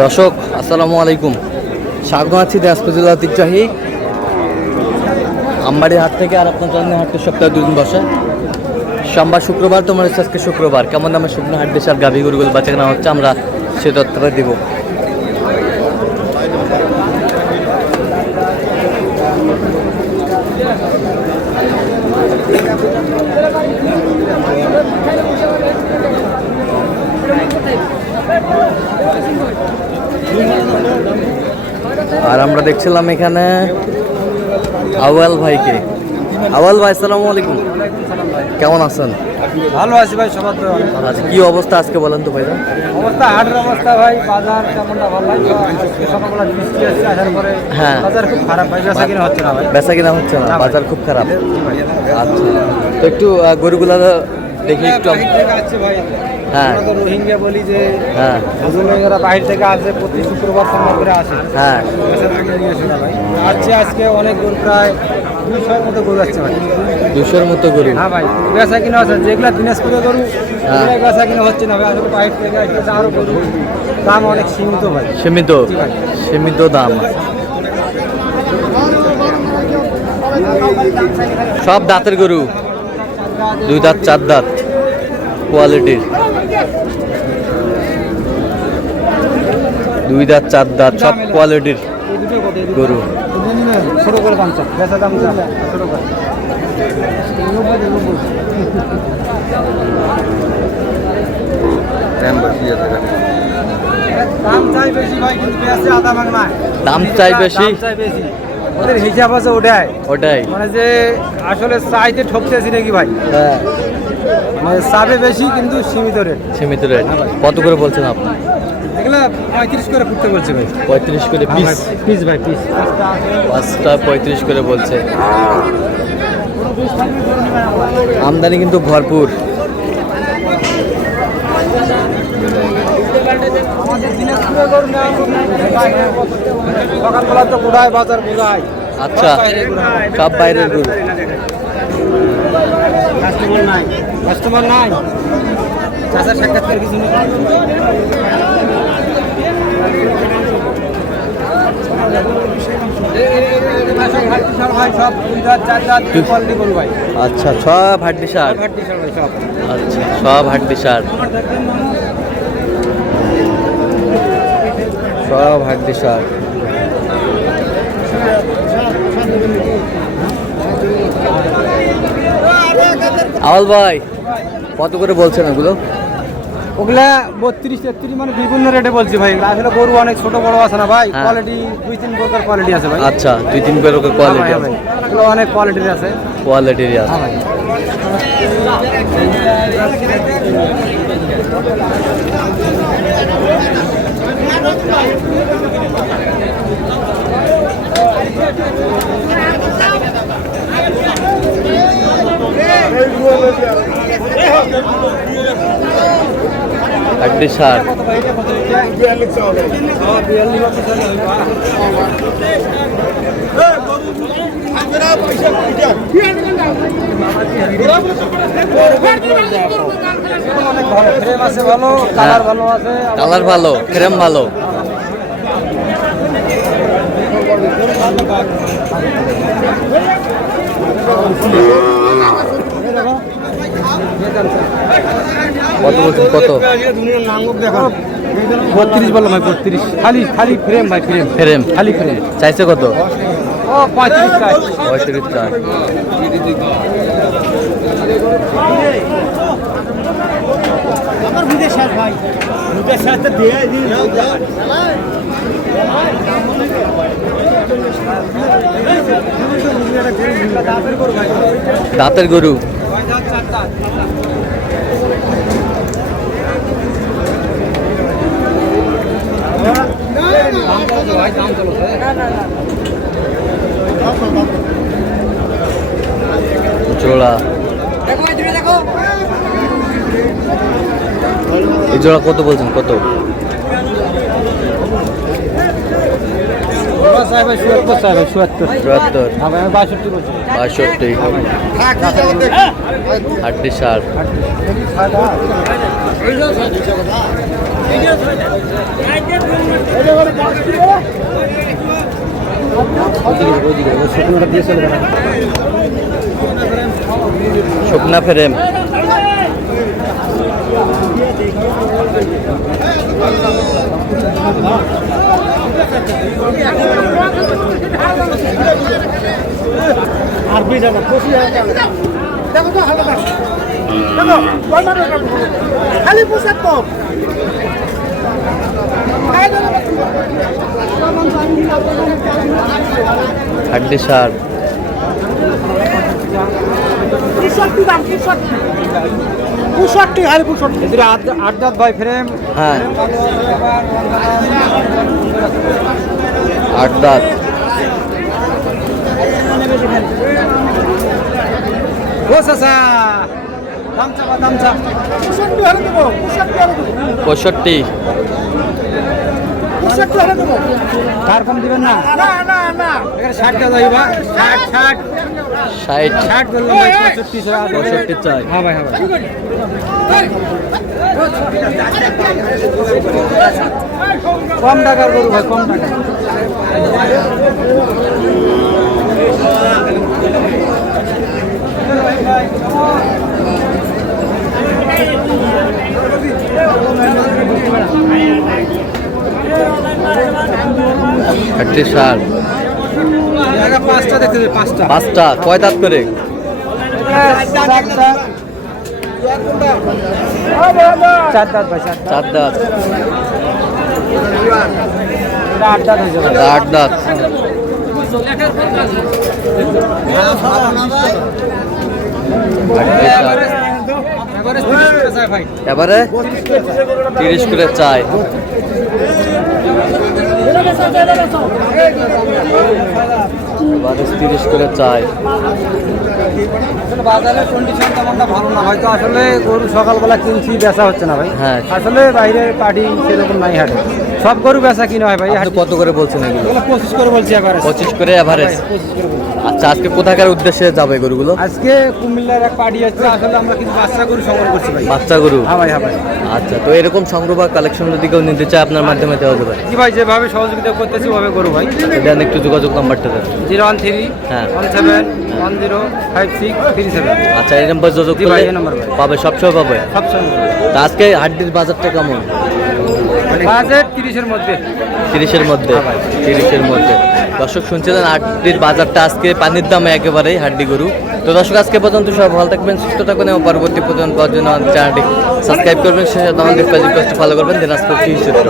দর্শক আসসালামু আলাইকুম, স্বাগত আছি দিনাজপুর জেলা ঐতিহ্যবাহী আমবাড়ি হাট থেকে। আর আপনার জন্য হাটটি সপ্তাহে 2 দিন বসে, সোমবার শুক্রবার। তোমার হচ্ছে আজকে শুক্রবার। কেমন দামের শুকনো হাট দেশার গাভী গরুগুলো বাঁচা কেনা হচ্ছে, আমরা সে তথ্যটা দিব। আর আমরা দেখছিলাম এখানে আওয়াল ভাইকে। আওয়াল ভাই আসসালামু আলাইকুম, কেমন আছেন? ভালো আছি ভাই, সবার তো আচ্ছা, কি অবস্থা আজকে বলেন তো ভাই? অবস্থা হাটের অবস্থা ভাই, বাজার তেমনটা ভালো লাগে। সকালবেলা বৃষ্টি আসছে, আসার পরে হ্যাঁ বাজার খুব খারাপ ভাই, বেচা কিনা হচ্ছে না ভাই। বেচা কিনা হচ্ছে না, বাজার খুব খারাপ। আচ্ছা, তো একটু গরুগুলা দেখি একটু। আসছে ভাই, হ্যাঁ আমরা তো রোহিঙ্গা বলি যে, হ্যাঁ এরা বাইরে থেকে আসে, প্রতি শুক্রবার সোমবার করে আসে। হ্যাঁ নিয়ে আসে না ভাই, আসছে আজকে অনেক গরু, প্রায় 200-এর মতো গরু আসছে ভাই। 200-এর মতো গরু? হ্যাঁ ভাই, বেচা কিনা হচ্ছে। যেগুলা দিনাজপুরে গরু বেচা কিনা হচ্ছে না ভাই, আসলে বাইরে থেকে আসছে আরো গরু, দাম অনেক সীমিত ভাই। সীমিত, সীমিত দাম। সব দাঁতের গরু, 2 দাঁত 4 দাঁত কোয়ালিটির, 2 দাঁত 4 দাঁত সব কোয়ালিটির গরু। ছোট করে দাম চাপ, বেচা দাম চাপ ছোট করে। দাম চাই বেশি ভাই, কিন্তু বেচে আধা ভাগ না। দাম চাই বেশি, ওদের হিসাব আছে ওটাই ওটাই মানে যে আসলে চাইতে ঠকতেছি নাকি ভাই। হ্যাঁ, মানে চাবে বেশি কিন্তু সীমিত রেট। সীমিত রেট। কত করে বলছেন আপনি? এগুলো 35 করে ফুটতে বলছে ভাই। 35 করে পিস? পিস ভাই, পিস 5টা 35 করে বলছে। আমদানি কিন্তু ভরপুর। সকালবেলা তো গোড়ায় বাজার গোড়ায়। আচ্ছা, সব বাইরের গরু। কাস্টমার নাই, কাস্টমার নাই। চাষার সাক্ষাৎকার কিছু নেই। আচ্ছা, সব হাড্ডি সার। আচ্ছা, সব হাড্ডি সার, সব হাড্ডি সার। আওয়াল ভাই, কত করে বলছেন এগুলো? ওগুলা 32-33 মানে বিভিন্ন রেটে বলছি ভাই। আসলে গরু অনেক ছোট বড় আছে না ভাই, কোয়ালিটি 2-3 প্রকার কোয়ালিটি আছে ভাই। আচ্ছা, 2-3 প্রকার কোয়ালিটি আছে। এগুলো অনেক কোয়ালিটির আছে, কোয়ালিটির আছে। হাড্ডি সার। কালার ভালো আছে, কালার ভালো, ফ্রেম ভালো। কত বলছেন? কত? 32 বললাম ভাই, 32। খালি খালি ফ্রেম ভাই, ফ্রেম ফ্রেম খালি ফ্রেম। চাইছে কত? ও 35 চাই। 35 চাই। আমার বিদেশ ভাই, বিদেশ সাথে দিয়ে দিন। দাঁতের গরু। জোড়া, এই জোড়া কত বলছেন? কত? হাড্ডি সার। শুকনা ফ্রেম হাড্ডি সার আট দাঁত ভাই ফ্রেম। হ্যাঁ 8 দাঁত ও চাচা দাম চাপা দাম চাপ 65 তার কম দিবেন না? এখানে 60 টাকা যাইবা 60 60 বললাম ভাই 65 চাই। হ্যাঁ ভাই হ্যাঁ ভাই কম টাকার গরু ভাই কম টাকা। হাড্ডি সার পাঁচটা দেখতে দিই পাঁচটা 5টা কয় দাঁত করে? চার দাঁত ভাই 4 দাঁত আট দাঁত হয়ে যাবে। 8 দাঁত হাড্ডি সার এবারে 30 করে চাই। এবারে 30 করে চাই। বাজারের কন্ডিশন তেমনটা ভালো না, হয়তো আসলে গরু সকালবেলা কিনছি বেচা হচ্ছে না ভাই। হ্যাঁ। আসলে বাইরের পার্টি সেরকম নাই হাটে, সব গরু বেচা কিনা হয় ভাই। আপনি কত করে বলছেন এগুলো? 25 করে বলছি একবারে। 25 করে এভারেজ। 25 করে বলছি। আচ্ছা আজকে কোথাকার উদ্দেশ্যে যাবে গরুগুলো? আজকে কুমিল্লার এক পার্টি আছে, আসলে আমরা কিন্তু বাচ্চা গরু সংগ্রহ করছি ভাই। বাচ্চা গরু? হ্যাঁ ভাই হ্যাঁ ভাই। আচ্ছা, তো এরকম সংগ্রহ বা কালেকশন যদি কেউ নিতে চায় আপনার মাধ্যমে দেওয়া যাবে? জি ভাই, যেভাবে সহযোগিতা করতেছি ওভাবে গরু ভাই। দেন একটু যোগাযোগ নাম্বারটা দেন। 013 হ্যাঁ। 17 105637। আচ্ছা, এই নাম্বার যোগাযোগ জি ভাই, করলে এই নাম্বার ভাই। পাবে, সবসময় পাবে। সবসময় তা আজকে হাড্ডির বাজারটা কেমন? বাজেট 30-এর মধ্যে। 30-এর মধ্যে? 30-এর মধ্যে। দর্শক শুনছিলেন হাড্ডির বাজারটা আজকে পানির দামে একেবারেই হাড্ডি গরু। তো দর্শক আজকে পর্যন্ত সব ভালো থাকবেন, সুস্থ থাকবেন এবং পরবর্তী পর্যন্ত পাওয়ার জন্য আমাদের চ্যানেলটি সাবস্ক্রাইব করবেন, সেই সাথে আমাদের ফেসবুক পেজটি ফলো করবেন। দিনাজপুর কৃষি চিত্র।